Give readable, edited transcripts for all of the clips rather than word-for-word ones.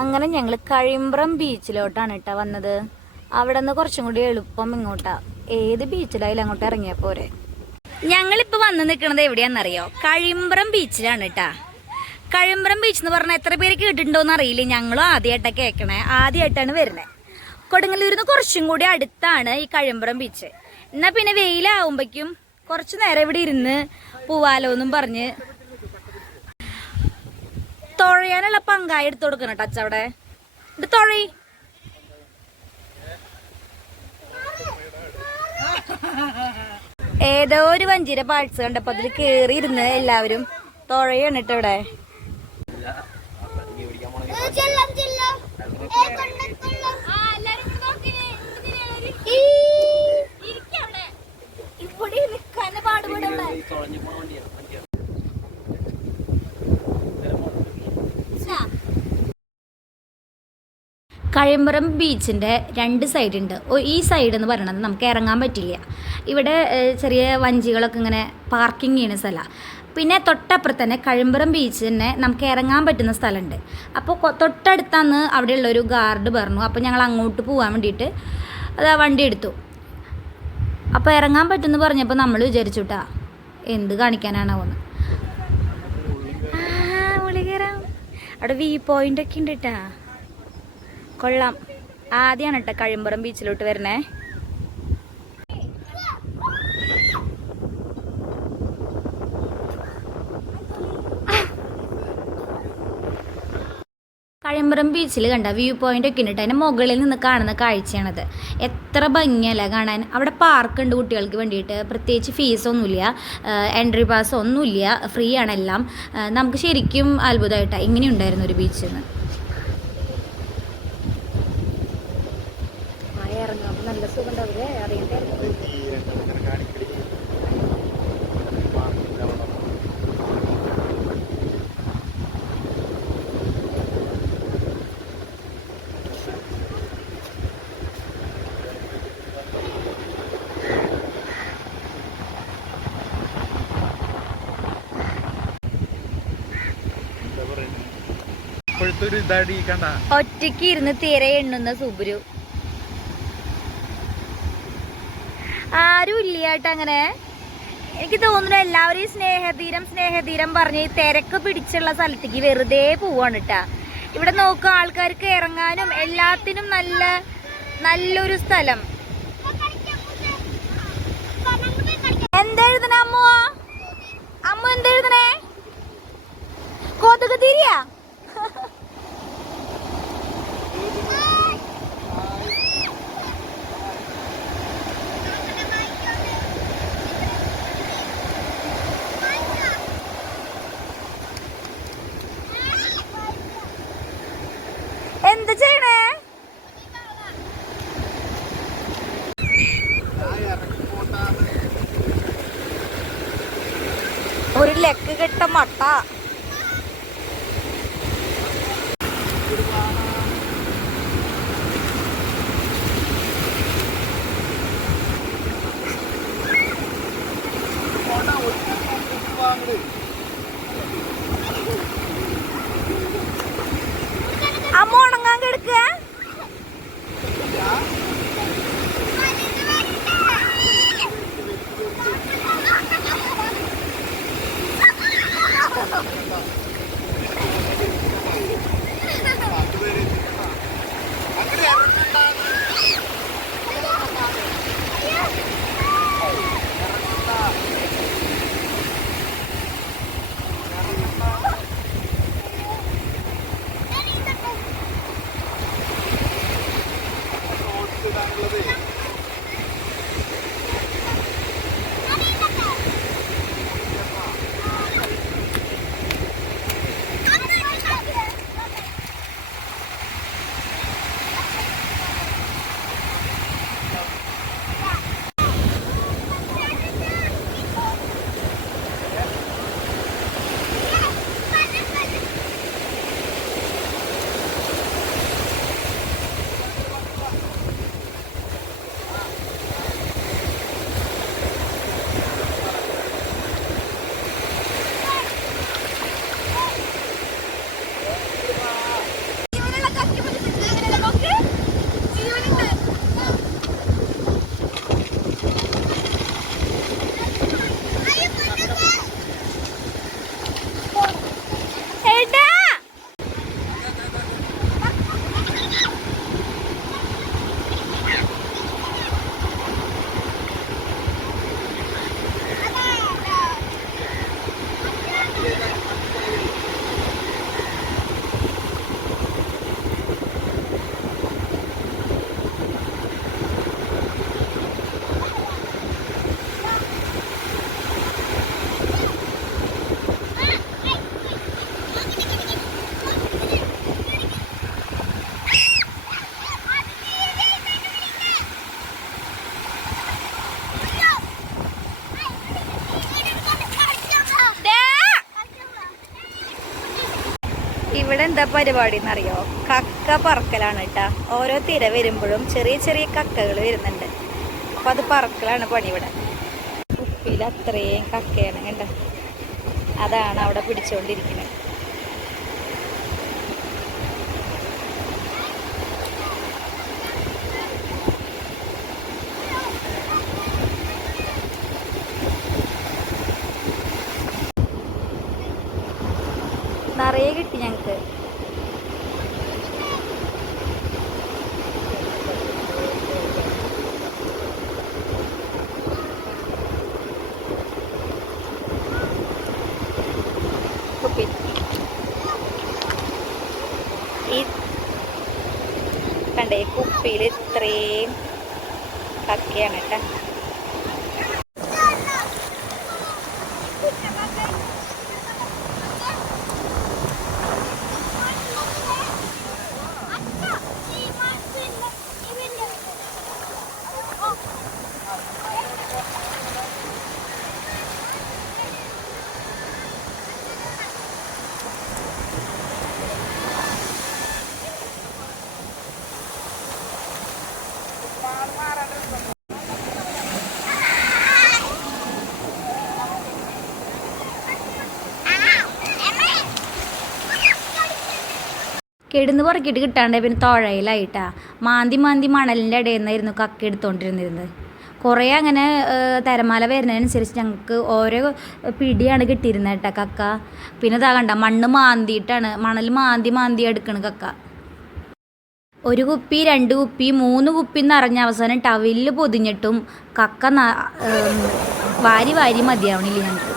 അങ്ങനെ ഞങ്ങൾ കഴിമ്പ്രം ബീച്ചിലോട്ടാണ് കേട്ടോ വന്നത്. അവിടെ നിന്ന് കുറച്ചും കൂടി എളുപ്പം ഇങ്ങോട്ടാ. ഏത് ബീച്ചിലായാലും അങ്ങോട്ട് ഇറങ്ങിയാ പോരെ. ഞങ്ങളിപ്പോ വന്ന് നിൽക്കുന്നത് എവിടെയാണെന്നറിയോ? കഴിമ്പ്രം ബീച്ചിലാണ് കേട്ടാ. കഴിമ്പ്രം ബീച്ച് എന്ന് പറഞ്ഞാൽ എത്ര പേര് കേട്ടിട്ടുണ്ടോന്ന് അറിയില്ല. ഞങ്ങളും ആദ്യമായിട്ടാണ് കേൾക്കണേ, ആദ്യമായിട്ടാണ് വരുന്നത്. കൊടുങ്ങല്ലൂരിന്ന് കുറച്ചും കൂടി അടുത്താണ് ഈ കഴിമ്പ്രം ബീച്ച്. എന്നാ പിന്നെ വെയിലാവുമ്പോഴേക്കും കുറച്ചു നേരം ഇവിടെ ഇരുന്ന് പോവാലോ എന്നും പറഞ്ഞ് തുഴയാനുള്ള പങ്കായ എടുത്തു കൊടുക്കണം കേട്ടോ അച്ചവിടെ. ഇത് തുഴയി ഏതോ ഒരു വഞ്ചിയുടെ പാഴ്സ് കണ്ടപ്പോ അതിൽ കേറി ഇരുന്ന് എല്ലാവരും തുഴയാണ് കേട്ടോ ഇവിടെ. ഇവിടെ നിൽക്കാൻ പാടുപെട. കഴിമ്പ്രം ബീച്ചിൻ്റെ രണ്ട് സൈഡുണ്ട്. ഈ സൈഡ് എന്ന് പറയണത് നമുക്ക് ഇറങ്ങാൻ പറ്റില്ല. ഇവിടെ ചെറിയ വഞ്ചികളൊക്കെ ഇങ്ങനെ പാർക്കിംഗ് ചെയ്യുന്ന സ്ഥലമാണ്. പിന്നെ തൊട്ടപ്പുറത്ത് തന്നെ കഴിമ്പ്രം ബീച്ച് തന്നെ നമുക്ക് ഇറങ്ങാൻ പറ്റുന്ന സ്ഥലമുണ്ട്. അപ്പോൾ തൊട്ടടുത്താന്ന് അവിടെയുള്ളൊരു ഗാർഡ് പറഞ്ഞു. അപ്പോൾ ഞങ്ങൾ അങ്ങോട്ട് പോകാൻ വേണ്ടിയിട്ട് അത് വണ്ടി എടുത്തു. അപ്പോൾ ഇറങ്ങാൻ പറ്റുമെന്ന് പറഞ്ഞപ്പോൾ നമ്മൾ വിചാരിച്ചു കേട്ടാ എന്ത് കാണിക്കാനാണോ ഒന്ന്. ഉള്ളി കയറാം. അവിടെ വ്യൂ പോയിന്റ് ഒക്കെ ഉണ്ട് കേട്ടാ, കൊള്ളാം. ആദ്യമാണ് കേട്ടോ കഴിമ്പ്രം ബീച്ചിലോട്ട് വരണേ. കഴിമ്പ്രം ബീച്ചിൽ കണ്ട വ്യൂ പോയിന്റ് ഒക്കെ ഉണ്ട്. അതിൻ്റെ മുകളിൽ നിന്ന് കാണുന്ന കാഴ്ചയാണത്. എത്ര ഭംഗിയല്ല കാണാൻ. അവിടെ പാർക്കുണ്ട് കുട്ടികൾക്ക് വേണ്ടിയിട്ട്. പ്രത്യേകിച്ച് ഫീസൊന്നുമില്ല, എൻട്രി പാസ് ഒന്നുമില്ല, ഫ്രീ ആണ് എല്ലാം. നമുക്ക് ശരിക്കും അത്ഭുതമായിട്ടാണ് ഇങ്ങനെയുണ്ടായിരുന്നു ഒരു ബീച്ചിൽ നിന്ന്. നല്ല സുഖം ഉണ്ടാവില്ലേ അറിയണ്ടായിരുന്നു. ഒറ്റയ്ക്ക് ഇരുന്ന് തീരെ എണ്ണുന്ന സുബ്രു. ആരും ഇല്ലാട്ടോ അങ്ങനെ. എനിക്ക് തോന്നുന്നു എല്ലാവരും സ്നേഹതീരം പറഞ്ഞ് തിരക്ക് പിടിച്ചുള്ള സ്ഥലത്തേക്ക് വെറുതെ പോവാണ് കേട്ടാ. ഇവിടെ നോക്കുക, ആൾക്കാർക്ക് ഇറങ്ങാനും എല്ലാത്തിനും നല്ലൊരു സ്ഥലം. എന്തെഴുതണ അമ്മ? അമ്മ എന്തെഴുതണേ? കൊതുക് തിരിയാ? എന്ത് ചെയ്യണേ? ഒരു ലെക്ക് കെട്ട മട്ട. അമ്മ ഉണങ്ങാൻ കിടക്കുക. ഇവിടെ എന്താ പരിപാടി എന്നറിയോ? കക്ക പറക്കലാണ് കേട്ടാ. ഓരോ തിര വരുമ്പോഴും ചെറിയ ചെറിയ കക്കകൾ വരുന്നുണ്ട്. അപ്പൊ അത് പറക്കലാണ് പണി ഇവിടെ. കുപ്പിയിൽ അത്രയും കക്കയാണ് കണ്ട. അതാണ് അവിടെ പിടിച്ചോണ്ടിരിക്കുന്നത്. നിറയെ കിട്ടി ഞങ്ങക്ക്. കുപ്പി ഈ കണ്ടേ കുപ്പിയിൽ ഇത്രയും കക്കയാണ് കേട്ടാ. കിടന്ന് പുറക്കിയിട്ട് കിട്ടാണ്ട് പിന്നെ തുഴയിലായിട്ടാ. മാന്തി മാന്തി മണലിൻ്റെ ഇടയിൽ നിന്നായിരുന്നു കക്ക എടുത്തുകൊണ്ടിരുന്നിരുന്നത്. കുറേ അങ്ങനെ തിരമാല വരുന്നതിനനുസരിച്ച് ഞങ്ങൾക്ക് ഓരോ പിടിയാണ് കിട്ടിയിരുന്നത് കേട്ടോ കക്ക. പിന്നെ ഇതാ കണ്ട മണ്ണ് മാന്തിയിട്ടാണ്, മണൽ മാന്തി മാന്തി എടുക്കണ് കക്ക. ഒരു കുപ്പി, 2 കുപ്പി, 3 കുപ്പി നിറഞ്ഞ അവസാനം ടവലിൽ പൊതിഞ്ഞിട്ടും കക്ക വാരി വാരി മതിയാവണില്ല ഞങ്ങൾക്ക്.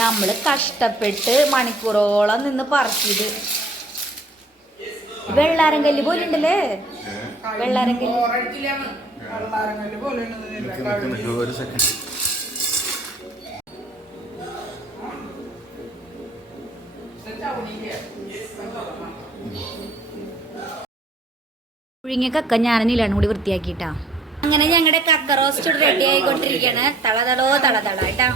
നമ്മൾ കഷ്ടപ്പെട്ട് മണിക്കൂറോളം നിന്ന് പറക്കിയത്. വെള്ളാരങ്കല്ല് പോലെ ഉണ്ടല്ലേ? വെള്ളാരങ്കല്ല് പുഴുങ്ങിയ കക്ക ഞാനിലാണ് കൂടി വൃത്തിയാക്കിട്ടാ. അങ്ങനെ ഞങ്ങളുടെ കക്ക റോസ്റ്റ് റെഡി ആയിക്കൊണ്ടിരിക്കുകയാണ്. തളതളോ തളതള കേട്ടാ.